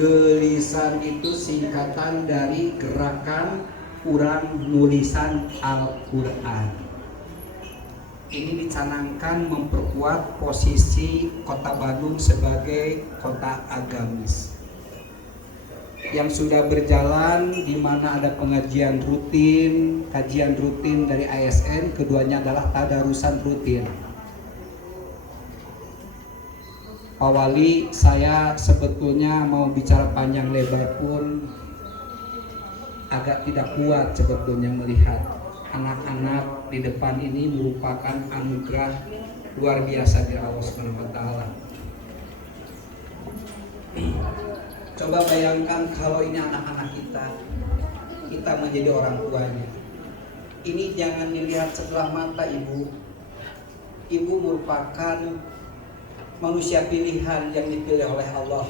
Gelisan itu singkatan dari gerakan urang nulisan Al-Quran. Ini dicanangkan memperkuat posisi Kota Bandung sebagai kota agamis yang sudah berjalan, di mana ada pengajian rutin, kajian rutin dari ASN, keduanya adalah tadarusan rutin. Pak Wali, saya sebetulnya mau bicara panjang lebar pun agak tidak kuat sebetulnya melihat anak-anak di depan ini merupakan anugerah luar biasa dari Allah Subhanahu wa taala. Coba bayangkan kalau ini anak-anak kita menjadi orang tuanya. Ini jangan dilihat sebelah mata ibu. Ibu merupakan manusia pilihan yang dipilih oleh Allah,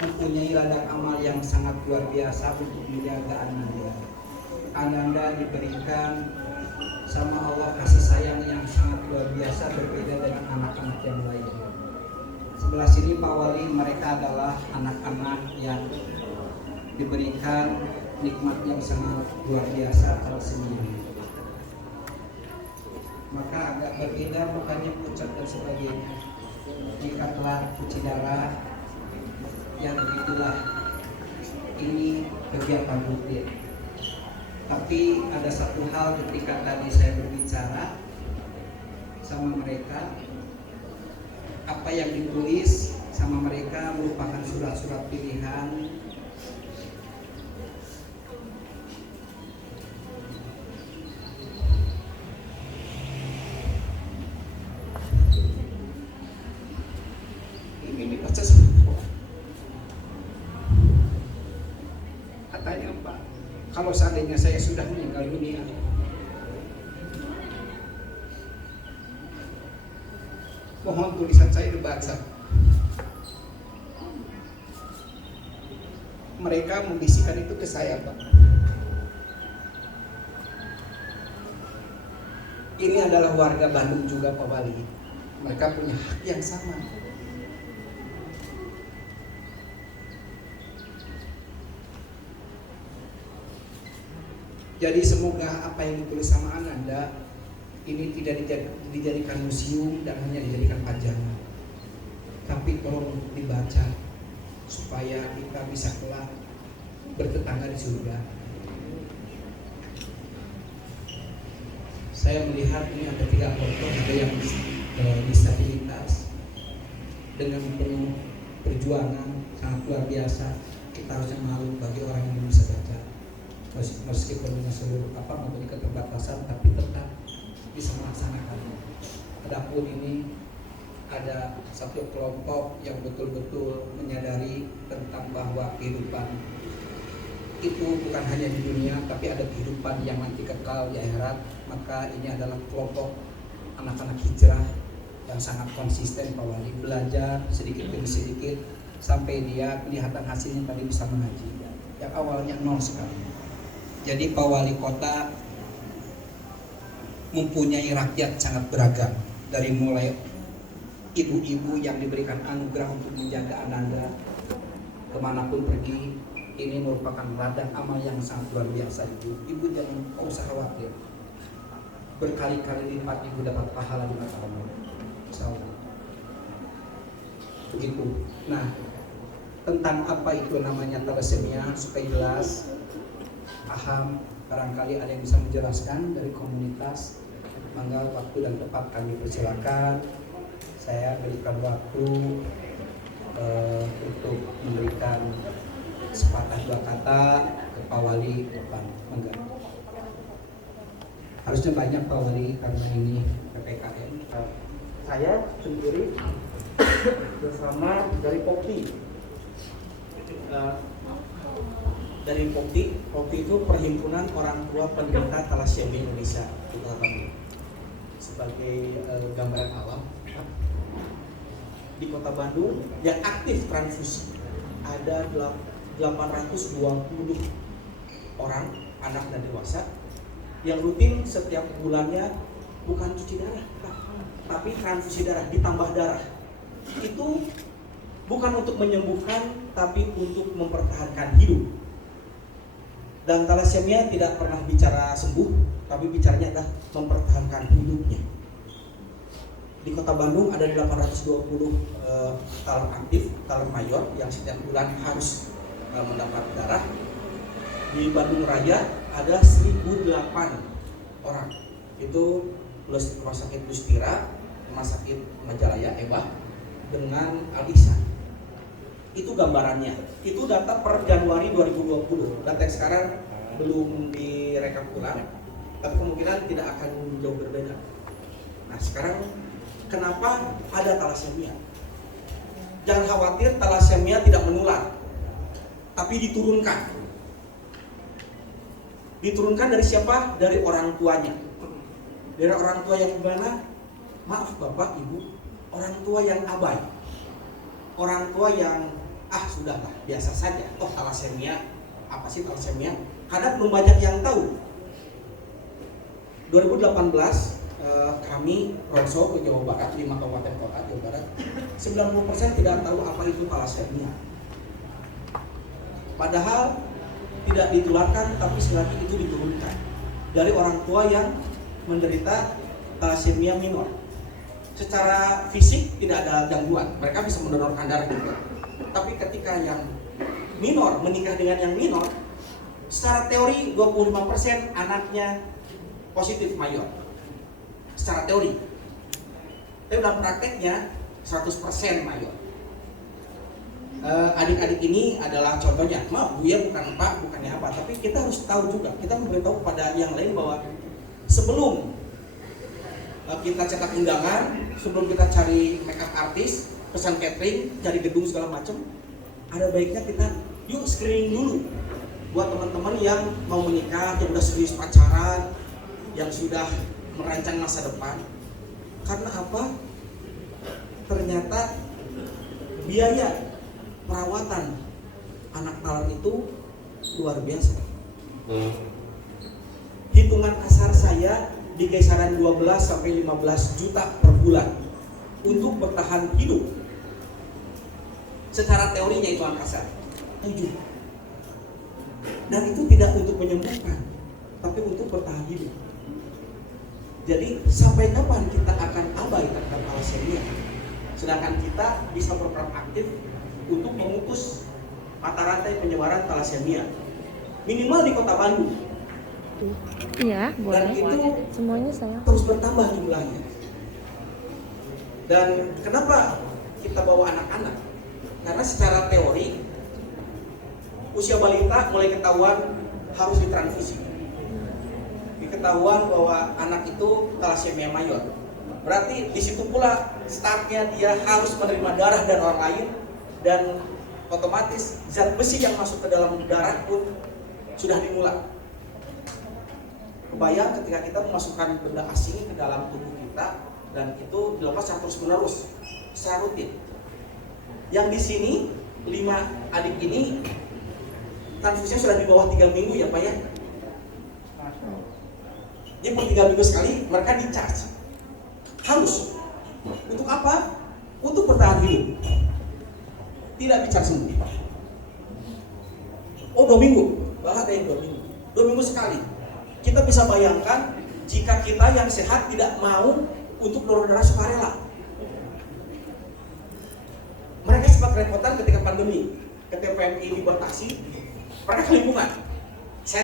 mempunyai ladang amal yang sangat luar biasa untuk menjaga Ananda. Ananda diberikan sama Allah kasih sayang yang sangat luar biasa, berbeda dengan anak-anak yang lain. Sebelah sini Pak Wali, mereka adalah anak-anak yang diberikan nikmat yang sangat luar biasa thalassemia. Maka agak berbeda mukanya, pucat dan sebagainya. Jika telah cuci darah, ya begitulah, ini kegiatan rutin. Tapi ada satu hal ketika tadi saya berbicara sama mereka, apa yang ditulis sama mereka merupakan surat-surat pilihan ini dibaca semua. Katanya Pak, kalau seandainya saya sudah meninggal dunia, mohon tulisan saya dibaca. Mereka membisikkan itu ke saya, Pak. Ini adalah warga Bandung juga, Pak Wali. Mereka punya hak yang sama. Jadi semoga apa yang ditulis sama Ananda ini tidak dijadikan museum dan hanya dijadikan pajangan, tapi tolong dibaca supaya kita bisa kelak bertetangga di surga. Saya melihat ini ada 3 foto, ada yang disabilitas dengan penuh perjuangan sangat luar biasa. Kita harusnya malu bagi orang yang bisa baca, meskipun dengan seluruh memiliki keterbatasan, tapi tetap bisa melaksanakannya. Adapun ini ada satu kelompok yang betul-betul menyadari tentang bahwa kehidupan itu bukan hanya di dunia, tapi ada kehidupan yang nanti kekal di akhirat. Maka ini adalah kelompok anak-anak hijrah yang sangat konsisten, Pak Wali, belajar sedikit demi sedikit sampai dia kelihatan hasilnya tadi bisa mengaji yang awalnya nol sekali. Jadi Pak Wali Kota mempunyai rakyat sangat beragam, dari mulai ibu-ibu yang diberikan anugerah untuk menjaga Ananda kemanapun pergi. Ini merupakan ladang amal yang sangat luar biasa. Ibu jangan usah khawatir, berkali-kali lipat ibu dapat pahala di mata Allah, insya Allah. Begitu. Nah, tentang apa itu namanya thalassemia supaya jelas, paham, barangkali ada yang bisa menjelaskan dari komunitas. Mangga waktu dan tempat kami persilakan. Saya berikan waktu untuk memberikan sepatah 2 kata ke Pak Wali depan. Mangga. Harusnya banyak Pak Wali karena ini PPKM. Saya sendiri bersama dari POPTI. Dari POPTI itu Perhimpunan Orang Tua Penderita Thalassemia Indonesia di Kota Bandung. Sebagai gambaran awam, di Kota Bandung yang aktif transfusi ada 820 orang, anak dan dewasa, yang rutin setiap bulannya bukan cuci darah, tapi transfusi darah ditambah darah. Itu bukan untuk menyembuhkan, tapi untuk mempertahankan hidup. Dan thalassemia tidak pernah bicara sembuh, tapi bicaranya adalah mempertahankan hidupnya. Di Kota Bandung ada 820 talar aktif, talar mayor yang setiap bulan harus mendapat darah. Di Bandung Raya ada 1008 orang. Itu plus Rumah Sakit Lustira, Rumah Sakit Majalaya, EBA, dengan Alisa. Itu gambarannya. Itu data per Januari 2020. Data yang sekarang belum direkap ulang, tapi kemungkinan tidak akan jauh berbeda. Nah, sekarang kenapa ada thalassemia? Jangan khawatir, thalassemia tidak menular, tapi diturunkan. Diturunkan dari siapa? Dari orang tuanya. Dari orang tua yang gimana? Maaf Bapak, Ibu, orang tua yang abai. Orang tua yang sudahlah, biasa saja. Oh, thalassemia, apa sih thalassemia? Karena belum banyak yang tahu. 2018 kami roadshow ke Jawa Barat, 5 kabupaten kota Jawa Barat. 90% tidak tahu apa itu thalassemia. Padahal tidak ditularkan, tapi sekali itu diturunkan dari orang tua yang menderita thalassemia minor. Secara fisik tidak ada gangguan, mereka bisa mendonorkan darah juga. Tapi ketika yang minor menikah dengan yang minor, secara teori 25% anaknya positif mayor. Secara teori. Tapi dalam prakteknya 100% mayor. Adik-adik ini adalah contohnya. Maaf, Buya bukan Pak, bukannya apa, tapi kita harus tahu juga. Kita memberitahu kepada yang lain bahwa sebelum kita cetak undangan, sebelum kita cari makeup artis, pesan catering, cari gedung segala macam, ada baiknya kita yuk screening dulu buat teman-teman yang mau menikah, yang sudah serius pacaran, yang sudah merancang masa depan. Karena apa? Ternyata biaya perawatan anak talar itu luar biasa. Hitungan kasar saya di kisaran 12 sampai 15 juta per bulan untuk bertahan hidup. Secara teorinya hitungan kasar 7. Dan itu tidak untuk menyembuhkan, tapi untuk bertahan hidup. Jadi sampai kapan kita akan abai terhadap thalassemia? Sedangkan kita bisa berperan aktif untuk memutus mata rantai penyebaran thalassemia. Minimal di Kota Bandung. Iya, boleh. Dan itu semuanya saya terus bertambah jumlahnya. Dan kenapa kita bawa anak-anak? Karena secara teori usia balita mulai ketahuan harus ditransfusi. Diketahuan bahwa anak itu thalassemia mayor. Berarti di situ pula startnya dia harus menerima darah dari orang lain, dan otomatis zat besi yang masuk ke dalam darah pun sudah dimulai. Kebayang ketika kita memasukkan benda asing ke dalam tubuh kita, dan itu dilepas terus menerus secara rutin. Yang di sini 5 adik ini transfusinya sudah di bawah 3 minggu ya Pak ya. Jadi per 3 minggu sekali mereka di charge. Harus. Untuk apa? Untuk bertahan hidup. Tidak bicara sembuh. Oh 2 minggu. Bahkan ada yang 2 minggu. 2 minggu sekali. Kita bisa bayangkan jika kita yang sehat tidak mau untuk donor darah sukarela. Mereka sempat repotan ketika pandemi, ketika PMI dibatasi, mereka kelimpungan.